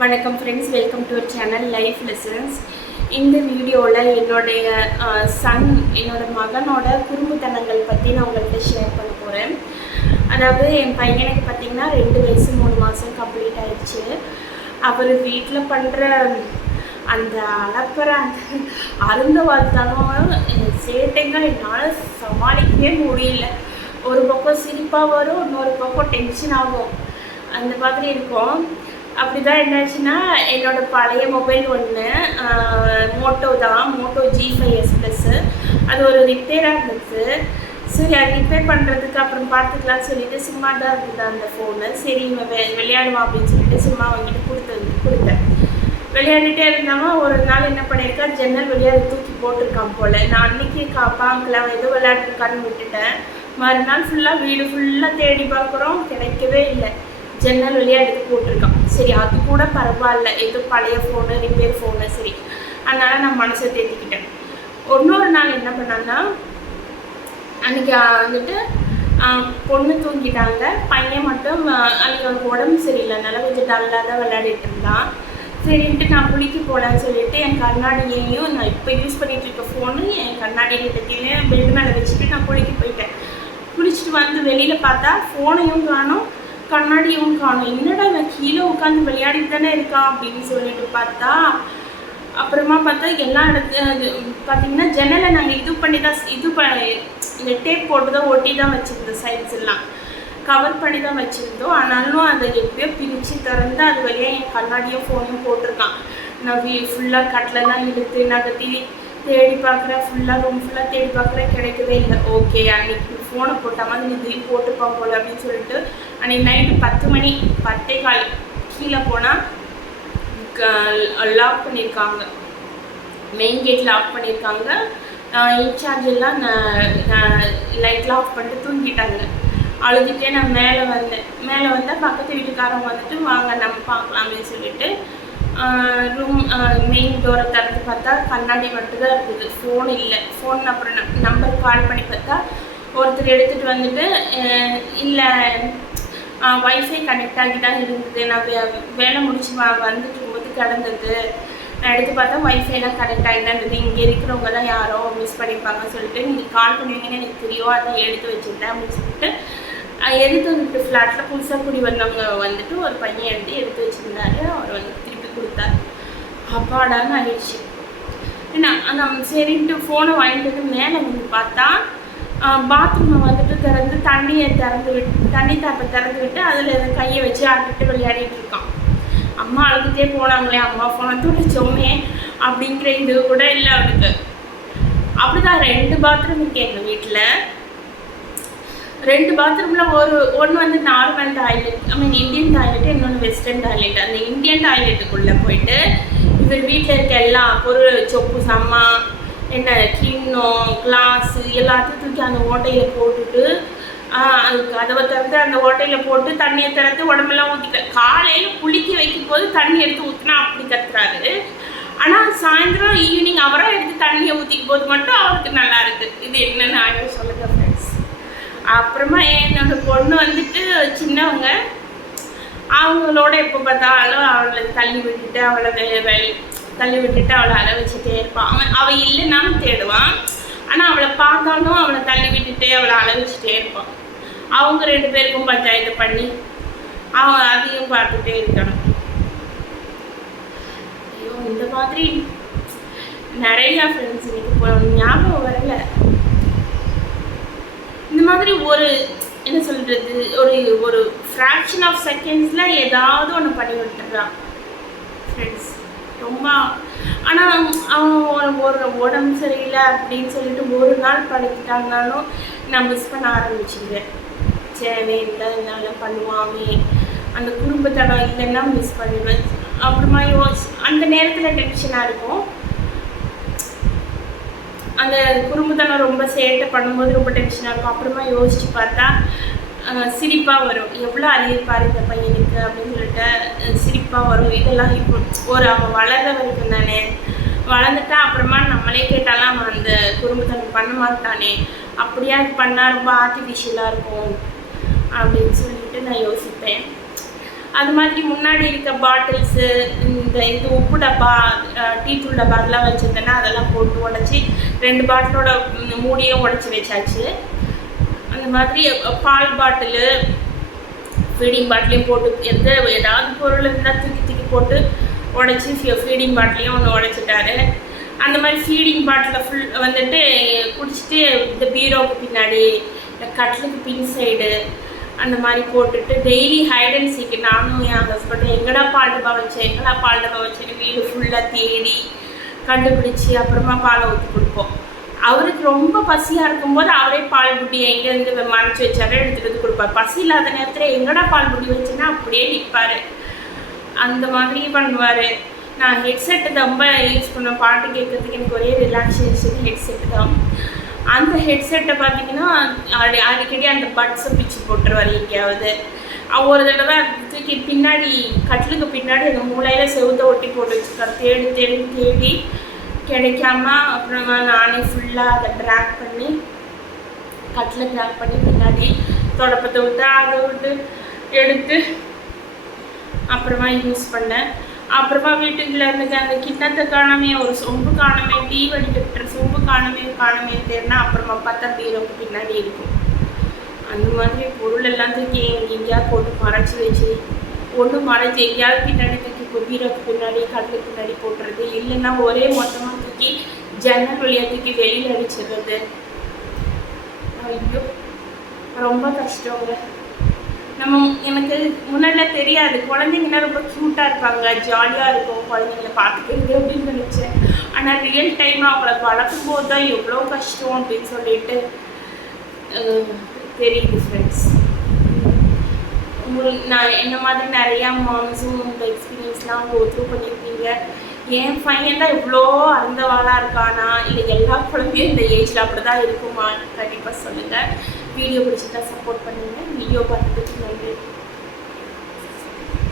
வணக்கம் friends welcome to our channel life lessons இந்த வீடியோவில் என்னுடைய சன் என்னோட மகனோட குறும்புத்தனங்கள் பற்றி நான் உங்கள்கிட்ட ஷேர் பண்ண போகிறேன் அதாவது என் பையனுக்கு பார்த்திங்கன்னா ரெண்டு வயசு மூணு மாதம் கம்ப்ளீட் ஆயிடுச்சு. அவர் வீட்டில் பண்ணுற அந்த அலப்பற அந்த அருந்த வாழ்த்தாலும் சேட்டைங்க என்னால் சமாளிக்கவே முடியல. ஒரு பக்கம் சிரிப்பாக வரும் இன்னொரு பக்கம் டென்ஷன் ஆகும். அந்த மாதிரி இருக்கும். அப்படிதான் என்னாச்சுன்னா என்னோட பழைய மொபைல் ஒன்று மோட்டோ தான் Moto G five S plus அது ஒரு ரிப்பேராக இருந்துச்சு சரி அது ரிப்பேர் பண்ணுறதுக்கு அப்புறம் பார்த்துக்கலாம்னு சொல்லிட்டு சும்மா தான் இருந்தது அந்த ஃபோனு சரி இவன் வெ விளையாடுவான் அப்படின்னு சொல்லிட்டு சும்மா வாங்கிட்டு கொடுத்து கொடுத்தேன். விளையாடிட்டே இருந்தாமல் ஒரு நாள் என்ன பண்ணியிருக்கா ஜன்னல் விளையாட தூக்கி போட்டிருக்கான் போல். நான் அன்னைக்கு காப்பா பார்க்கல எதுவும் ஏதோ விளையாட்டுருக்கான்னு விட்டுட்டேன். மறுநாள் ஃபுல்லாக வீடு ஃபுல்லாக தேடி பார்க்குறோம் கிடைக்கவே இல்லை. ஜன்னல் வழியாக எடுத்து போட்டிருக்கான். சரி அது கூட பரவாயில்ல. ஏதோ பழைய ஃபோனு ரிப்பேர் ஃபோனு சரி. அதனால் நான் மனசை தேத்திக்கிட்டேன். இன்னொரு நாள் என்ன பண்ணான்னா அன்றைக்கி வந்துட்டு பொண்ணு தூங்கிட்டாங்க. பையன் மட்டும் அன்றைக்கி அவனுக்கு உடம்பு சரியில்லைனால கொஞ்சம் டல்லாக தான் விளையாடிட்டு இருந்தான். சரின்ட்டு நான் குளிக்க போகலான்னு சொல்லிட்டு என் கண்ணாடியையும் நான் இப்போ யூஸ் பண்ணிகிட்டு இருக்க ஃபோனு என் கண்ணாடி கிட்டத்தையும் பெட் மேலே வச்சுட்டு நான் குளிக்க போயிட்டேன். குளிச்சுட்டு வந்து வெளியில் பார்த்தா ஃபோனையும் காணும். கண்ணாடியும் காணும் என்னடா இவன் கீழே உட்காந்து விளையாடிட்டு தானே இருக்கான் அப்படின்னு சொல்லிட்டு பார்த்தா அப்புறமா பார்த்தா எல்லா இடத்து அது பார்த்தீங்கன்னா ஜன்னலை நாங்கள் இது பண்ணி தான் இது ப இந்த டேப் போட்டு தான் ஒட்டி தான் வச்சுருந்தோம் சைட்ஸ் எல்லாம். கவர் பண்ணி தான் வச்சுருந்தோம். ஆனாலும் அதை எப்படியோ பிரித்து திறந்து அது வழியாக என் கண்ணாடியும் ஃபோனையும் போட்டிருக்கான். நான் வீ ஃபுல்லாக கட்டிலெல்லாம் இழுத்து நகர்த்தி தேடி பார்க்குறேன் ஃபுல்லாக ரூம் ஃபுல்லாக தேடி பார்க்குறேன் கிடைக்கவே இல்லை. ஓகே அன்னைக்கு ஃபோனை போட்டாமல் மாதிரி இதையும் போட்டுப்பான் போல அப்படின்னு சொல்லிட்டு அன்னைக்கு நைட்டு பத்து மணி பத்தே கால் கீழே போனால் லாக் பண்ணியிருக்காங்க மெயின் கேட்டில் ஆஃப் பண்ணியிருக்காங்க இன்சார்ஜ் எல்லாம் லைட்லாம் ஆஃப் பண்ணிட்டு தூங்கிட்டாங்க. அழுதுகிட்டே நான் மேலே வந்தேன். மேலே வந்தால் பக்கத்து வீட்டுக்காரங்க வந்துட்டு வாங்க நம்ம பார்க்கலாம் அப்படின்னு சொல்லிட்டு ரூம் மெயின் டோரை திறந்து பார்த்தா கண்ணாடி மட்டும்தான் இருக்குது. ஃபோன் இல்லை. ஃபோன் அப்புறம் நம்பர் கால் பண்ணி பார்த்தா ஒருத்தர் எடுத்துகிட்டு வந்துட்டு இல்லை வைஃபை கனெக்ட் ஆகி தான் இருந்தது நான் வே வேலை முடிச்சு வந்துட்டு இருக்கும்போது கிடந்தது நான் எடுத்து பார்த்தா வைஃபைலாம் கனெக்ட் ஆகி தான் இருந்தது இங்கே இருக்கிறவங்க தான் யாரோ மிஸ் பண்ணியிருப்பாங்கன்னு சொல்லிட்டு நீங்கள் கால் பண்ணுவீங்கன்னு எனக்கு தெரியும். அதான் எடுத்து வச்சுருந்தேன் அப்படின்னு சொல்லிட்டு எடுத்து வந்துட்டு ஃப்ளாட்டில் புதுசாக குடி வந்தவங்க வந்துட்டு ஒரு பையன் எடுத்து எடுத்து வச்சுருந்தாரு. அவர் வந்து திருப்பி கொடுத்தாரு. அப்பாடான்னு ஆயிடுச்சு. என்ன அந்த சரின்ட்டு ஃபோனை வாங்கிட்டு வந்து மேலே வந்து பார்த்தா பாத்ரூமை வந்துட்டு திறந்து தண்ணியை திறந்து விட்டு தண்ணி தாப்பை திறந்து விட்டு அதில் கையை வச்சு ஆட்டிட்டு விளையாடிட்டு இருக்கான். அம்மா அழுதுகிட்டே போனாங்களே அம்மா போன துடைச்சோமே அப்படிங்கிற இது கூட இல்லை அவனுக்கு. அப்படிதான் ரெண்டு பாத்ரூம் இருக்கு எங்கள் வீட்டில் ரெண்டு பாத்ரூமில் ஒரு ஒன்று வந்து normal toilet I mean Indian toilet இன்னொன்று வெஸ்டர்ன் டாய்லெட் அந்த இந்தியன் டாய்லெட்டுக்குள்ளே போயிட்டு இவர் வீட்டில் இருக்க எல்லா பொருள் சொப்பு சாமான் என்ன கிண்ணம் கிளாஸு எல்லாத்தையும் தூக்கி அந்த ஓட்டையில் போட்டுட்டு அது கதவை திறந்து அந்த ஓட்டையில் போட்டு தண்ணியை திறந்து உடம்பெல்லாம் ஊற்றிக்க காலையில் குளிக்க வைக்கும் போது தண்ணி எடுத்து ஊற்றினா அப்படி கத்துறாரு. ஆனால் சாயந்தரம் ஈவினிங் அவராக எடுத்து தண்ணியை ஊற்றிக்கும் போது மட்டும் அவருக்கு நல்லா இருக்குது இது என்னென்னு ஆய்வு சொல்லுங்கள் ஃப்ரெண்ட்ஸ் அப்புறமா என்னோட பொண்ணு வந்துட்டு சின்னவங்க அவங்களோட எப்போ பார்த்தாலும் அவளை தள்ளி விட்டுட்டு அவளை வே தள்ளி விட்டுட்டு அவளை அழ வச்சுட்டே இருப்பான் அவன் அவள் இல்லைனாலும் தேடுவான். ஆனால் அவளை பார்த்தாலும் அவளை தள்ளி விட்டுட்டு அவளை அழ வச்சுட்டே இருப்பான். அவங்க ரெண்டு பேருக்கும் பஞ்சாயத்து பண்ணி அவன் அதையும் பார்த்துட்டே இருக்கணும். ஐயோ இந்த மாதிரி நிறையா ஃப்ரெண்ட்ஸ் எனக்கு ஞாபகம் வரல. இந்த மாதிரி ஒரு என்ன சொல்கிறது ஒரு ஒரு ஃப்ராக்ஷன் ஆஃப் செகண்ட்ஸில் ஏதாவது ஒன்று பண்ணி விட்டுறான். ரொம்ப ஆனால் அவன் ஒரு உடம்பு சரியில்லை அப்படின்னு சொல்லிட்டு ஒரு நாள் படுத்துட்டாங்கனாலும் நான் மிஸ் பண்ண ஆரம்பிச்சிடுவேன் சரி இல்லை இதெல்லாம் பண்ணுவாமே. அந்த குடும்பத்தடம் இல்லைன்னா மிஸ் பண்ணிடுவேன். அப்புறமா யோசி அந்த நேரத்தில் டென்ஷனாக இருக்கும். அந்த குடும்பத்தனம் ரொம்ப சேட்டை பண்ணும்போது ரொம்ப டென்ஷனாக இருக்கும். அப்புறமா யோசித்து பார்த்தா சிரிப்பாக வரும். எவ்வளோ அறிவிப்பார் இந்த பையனுக்கு அப்படின்னு சொல்லிட்டு சிரிப்பாக வரும். இதெல்லாம் இப்போ ஒரு அவன் வளர்ற வரைக்கும் தானே. வளர்ந்துட்டா அப்புறமா நம்மளே கேட்டாலாம் அவன் அந்த குடும்பத்தனம் பண்ண மாட்டானே. அப்படியா இது பண்ணால் ரொம்ப ஆர்டிஃபிஷியலாக இருக்கும் அப்படின்னு சொல்லிட்டு நான் யோசிப்பேன். அது மாதிரி முன்னாடி இருக்க பாட்டில்ஸு இந்த இது உப்பு டப்பா டீ தூள் டப்பா அதெல்லாம் வச்சுருந்தேன்னா அதெல்லாம் போட்டு உடச்சி ரெண்டு பாட்டிலோட மூடியும் உடச்சி வச்சாச்சு. அந்த மாதிரி பால் பாட்டிலு ஃபீடிங் பாட்டிலையும் போட்டு எந்த ஏதாவது பொருள் இருந்தால் தூக்கி தூக்கி போட்டு உடச்சி ஃபீடிங் பாட்டிலையும் ஒன்று உடைச்சிட்டாரு. அந்த மாதிரி ஃபீடிங் பாட்டில் ஃபுல் வந்துட்டு குடிச்சிட்டு இந்த பீரோவுக்கு பின்னாடி இந்த கட்டிலுக்கு பின் சைடு அந்த மாதிரி போட்டுட்டு டெய்லி ஹைட் அண்ட் சீக்கு நானும் என் ஹஸ்பண்டும் எங்கடா பால் டப்பா வச்சேன் எங்கடா பால் டப்பா வச்சேன்னு வீடு ஃபுல்லாக தேடி கண்டுபிடிச்சி அப்புறமா பாலை ஊற்றி கொடுப்போம். அவருக்கு ரொம்ப பசியாக இருக்கும்போது அவரே பால் புட்டியை எங்கேருந்து மறைச்சி வச்சாரோ எடுத்துகிட்டு வந்து கொடுப்பார். பசி இல்லாத நேரத்தில் எங்கடா பால் புட்டி வச்சுன்னா அப்படியே நிற்பார் அந்த மாதிரி பண்ணுவார். நான் ஹெட்செட்டு ரொம்ப யூஸ் பண்ணுவேன். பாட்டு கேட்கறதுக்கு எனக்கு ஒரே ரிலாக்ஸேஷன் ஹெட்செட்டு தான். அந்த ஹெட்செட்டை பார்த்தீங்கன்னா அடி அடிக்கடி அந்த பட்ஸை பிச்சு போட்டுருவார் எங்கேயாவது. ஒரு தடவை தூக்கி பின்னாடி கட்டிலுக்கு பின்னாடி அந்த மூலையில் செவுத்த ஒட்டி போட்டு வச்சுருக்காரு. தேடி தேடி தேடி கிடைக்காம அப்புறமா நானே ஃபுல்லாக அதை ட்ராக் பண்ணி கட்டில் ட்ராக் பண்ணி பின்னாடி தொடப்பத்தை விட்டு அதை விட்டு எடுத்து அப்புறமா யூஸ் பண்ணேன். அப்புறமா வீட்டுக்குள்ள இருந்துக்கு அந்த கிண்ணத்தை காணமே ஒரு சொம்பு காணமே டீ வடிக்கிற சொம்பு காணமே காணமே தேர்னா அப்புறமா பார்த்தா பீரோக்கு பின்னாடி இருக்கும். அந்த மாதிரி பொருள் எல்லாம் தூக்கி எங்கேயாவது போட்டு மறைச்சி வச்சு ஒன்று மறைச்சி எங்கேயாவது பின்னாடி தூக்கி பீரோக்கு பின்னாடி கண்ணுக்கு பின்னாடி போட்டுறது. இல்லைன்னா ஒரே மொத்தமாக தூக்கி ஜன்னல் வழியாக தூக்கி வெளியில் அடிச்சிடுறது ஐயோ ரொம்ப கஷ்டங்க நம்ம எனக்கு முன்னாடிலாம் தெரியாது குழந்தைங்கன்னா ரொம்ப க்யூட்டாக இருப்பாங்க ஜாலியாக இருக்கும் குழந்தைங்கள பார்த்துக்கிறது அப்படின்னு நினச்சேன் ஆனால் ரியல் டைமாக அவங்கள வளர்க்கும் போது தான் எவ்வளோ கஷ்டம் அப்படின்னு சொல்லிட்டு தெரியுது ஃப்ரெண்ட்ஸ் நான் என்ன மாதிரி நிறையா மாம்ஸும் இந்த எக்ஸ்பீரியன்ஸ்லாம் அவங்க த்ரூ பண்ணியிருப்பீங்க என் பையன் தான் இவ்வளோ அறந்தவாளாக இருக்கானா? இல்லை எல்லா குழந்தையும் இந்த ஏஜில் அப்படி தான் இருக்குமான்னு கண்டிப்பாக சொல்லுங்கள் வீடியோ பிடிச்சிருந்தா சப்போர்ட் பண்ணுங்கள் வீடியோ பார்த்துட்டு நன்றி